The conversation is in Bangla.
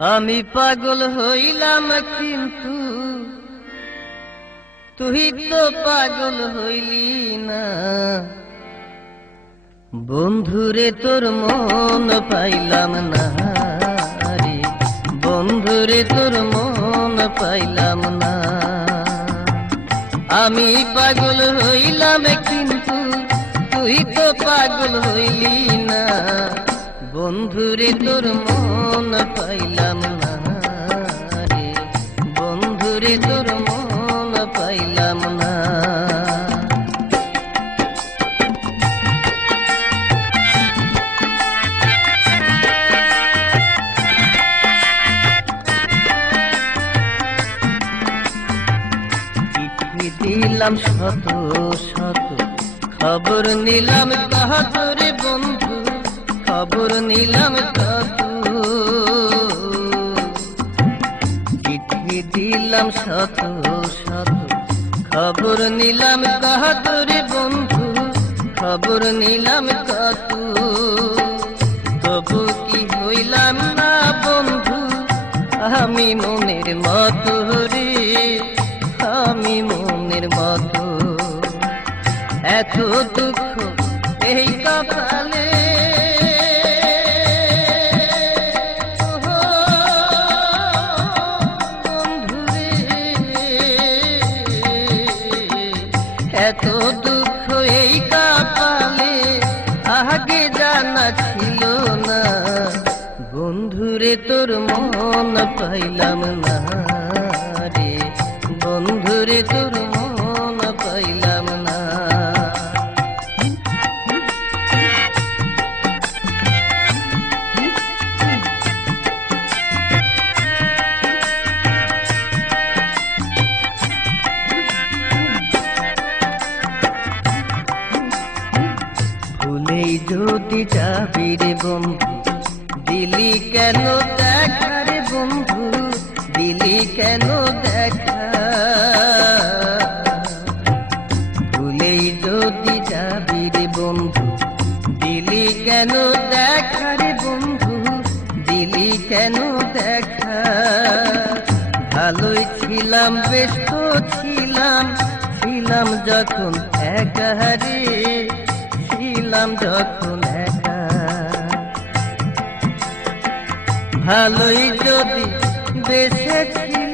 আমি পাগল হইলাম কিন্তু তুই তো পাগল হইলি না। বন্ধুরে তোর মন পাইলাম না রে, বন্ধুরে তোর মন পাইলাম না। আমি পাগল হইলাম কিন্তু তুই তো পাগল হইলি না। বন্ধুরে তোর মন পাইলাম না রে, বন্ধুরে তোর মন পাইলাম না। দিলাম শত শত খবর নিলাম কাহাতরে বন্ধু, খবর নিলাম কত। চিঠি দিলাম শত শত খবর নিলাম কাহাতরে বন্ধু, খবর নিলাম কত। তবু কি হইলাম না বন্ধু আমি মনের মতো রে, আমি মনের মতো। এত দুঃখ এই কপালে বন্ধুরে, এত দুঃখ এই কপালে আগে জানা ছিল না। বন্ধুরে তোর মন পাইলাম না রে, বন্ধুরে তোর মন পাইলাম না। ভুলেই যদি যাবি রে বন্ধু, দিলি কেন দেখা রে বন্ধু, দিলি কেন দেখা। ভুলেই যদি যাবি রে বন্ধু, দিলি কেন দেখা রে বন্ধু, দিলি কেন দেখা। ভালোই ছিলাম বেশ তো ছিলাম, ছিলাম যখন একা রে, ছিলাম যখন একা। ভালোই যদি বেঁচে ছিলাম